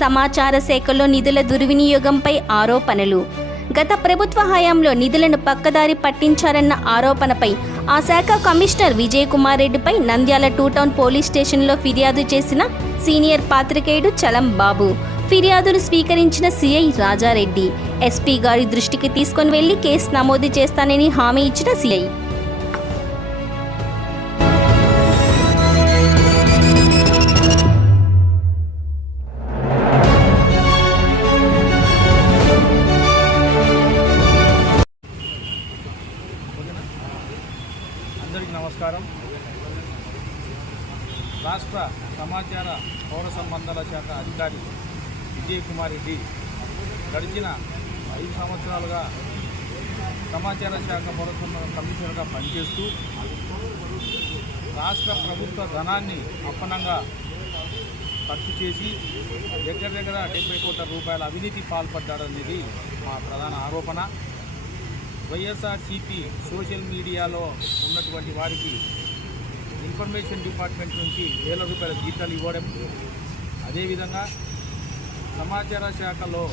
సమాచార శాఖలో నిధుల దుర్వినియోగంపై ఆరోపణలు. గత ప్రభుత్వ హయాంలో నిధులను పక్కదారి పట్టించారన్న ఆరోపణపై ఆ శాఖ కమిషనర్ విజయ్ కుమార్ రెడ్డిపై నంద్యాల టూ టౌన్ పోలీస్ స్టేషన్లో ఫిర్యాదు చేసిన సీనియర్ పాత్రికేయుడు చలం బాబు ఫిర్యాదులు స్వీకరించిన సిఐ రాజారెడ్డి. ఎస్పీ గారి దృష్టికి తీసుకొని వెళ్ళి కేసు నమోదు చేస్తానని హామీ ఇచ్చిన సిఐ. అందరికీ నమస్కారం. రాష్ట్ర సమాచార పౌర సంబంధాల శాఖ అధికారి విజయ్ కుమార్ రెడ్డి గడిచిన ఐదు సంవత్సరాలుగా సమాచార శాఖ పౌర సంబంధ కమిషనర్గా పనిచేస్తూ రాష్ట్ర ప్రభుత్వ ధనాన్ని అప్పనంగా ఖర్చు చేసి దగ్గర దగ్గర డెబ్బై కోట్ల రూపాయల అవినీతి పాల్పడ్డాడనేది మా ప్రధాన ఆరోపణ. వైఎస్ఆర్సీపీ సోషల్ మీడియాలో ఉన్నటువంటి వారికి ఇన్ఫర్మేషన్ డిపార్ట్మెంట్ నుంచి వేల రూపాయల జీతాలు ఇవ్వడం. అదేవిధంగా సమాచార శాఖలో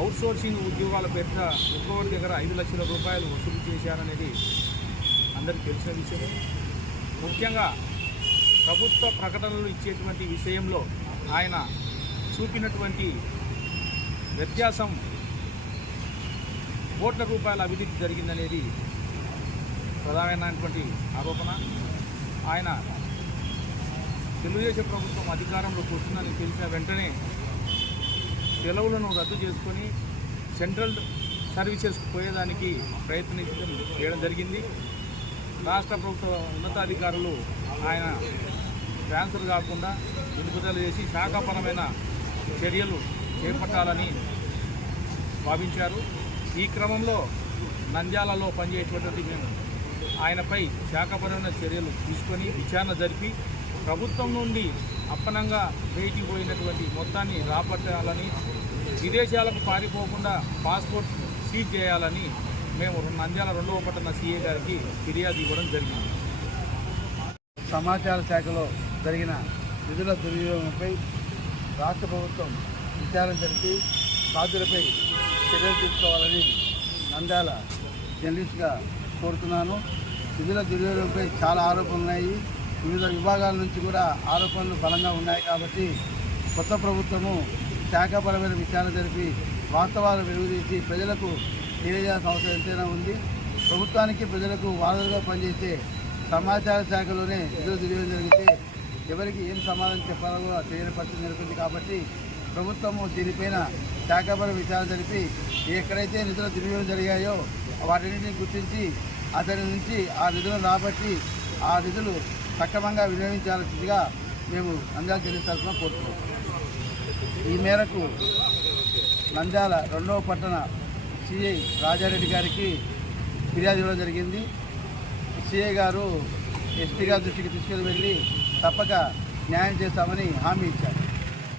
అవుట్సోర్సింగ్ ఉద్యోగాల పెద్ద ఒక్కొక్కరి దగ్గర ఐదు లక్షల రూపాయలు వసూలు చేశారనేది అందరికీ తెలిసిన విషయమే. ముఖ్యంగా ప్రభుత్వ ప్రకటనలు ఇచ్చేటువంటి విషయంలో ఆయన చూపినటువంటి వ్యత్యాసం కోట్ల రూపాయల అవినీతి జరిగిందనేది ప్రధానమైనటువంటి ఆరోపణ. ఆయన తెలుగుదేశం ప్రభుత్వం అధికారంలోకి వస్తుందని తెలిసిన వెంటనే సెలవులను రద్దు చేసుకొని సెంట్రల్ సర్వీసెస్కి పోయేదానికి ప్రయత్నించడం చేయడం జరిగింది. రాష్ట్ర ప్రభుత్వ ఉన్నతాధికారులు ఆయన ట్రాన్స్ఫర్ కాకుండా నిలుపుదల చేసి శాఖాపరమైన చర్యలు చేపట్టాలని భావించారు. ఈ క్రమంలో నంద్యాలలో పనిచేసేటువంటి మేము. ఆయనపై శాఖపరమైన చర్యలు తీసుకొని విచారణ జరిపి ప్రభుత్వం నుండి అప్పనంగా బయటికి పోయినటువంటి మొత్తాన్ని రాబట్టాలని విదేశాలకు పారిపోకుండా పాస్పోర్ట్ సీజ్ చేయాలని మేము నంద్యాల రెండవ పట్టణ సీఏ గారికి ఫిర్యాదు ఇవ్వడం జరిగింది. సమాచార శాఖలో జరిగిన నిధుల దుర్వినియోగంపై రాష్ట్ర ప్రభుత్వం విచారణ జరిపి బాధ్యులపై చర్యలు తీసుకోవాలని నంద్యాల జర్నలిస్ట్గా కోరుతున్నాను. నిధుల దుర్వినియోగంపై చాలా ఆరోపణలు ఉన్నాయి. వివిధ విభాగాల నుంచి కూడా ఆరోపణలు బలంగా ఉన్నాయి కాబట్టి కొత్త ప్రభుత్వము శాఖపరమైన విచారణ జరిపి వాస్తవాలు వెలుగుదీసి ప్రజలకు తెలియజేయాల్సిన అవసరం ఎంతైనా ఉంది. ప్రభుత్వానికి ప్రజలకు వాదనగా పనిచేసే సమాచార శాఖలోనే నిధుల దుర్వినియోగం జరిగితే ఎవరికి ఏం సమాధానం చెప్పాలో కూడా తెలియని పరిస్థితి నెలకొంది కాబట్టి ప్రభుత్వము దీనిపైన శాఖాపర విచారణ జరిపి ఎక్కడైతే నిధుల దుర్వినియోగం జరిగాయో వాటిని గుర్తించి అతని నుంచి ఆ నిధులను రాబట్టి ఆ నిధులు సక్రమంగా వినియోగించాల్సిందిగా మేము నంద్యాల జిల్లా తరఫున కోరుతున్నాం. ఈ మేరకు నంద్యాల రెండవ పట్టణ సిఐ రాజారెడ్డి గారికి ఫిర్యాదు ఇవ్వడం జరిగింది. సిఐ గారు ఎస్పీ గారి దృష్టికి తీసుకుని వెళ్ళి తప్పక న్యాయం చేస్తామని హామీ ఇచ్చారు.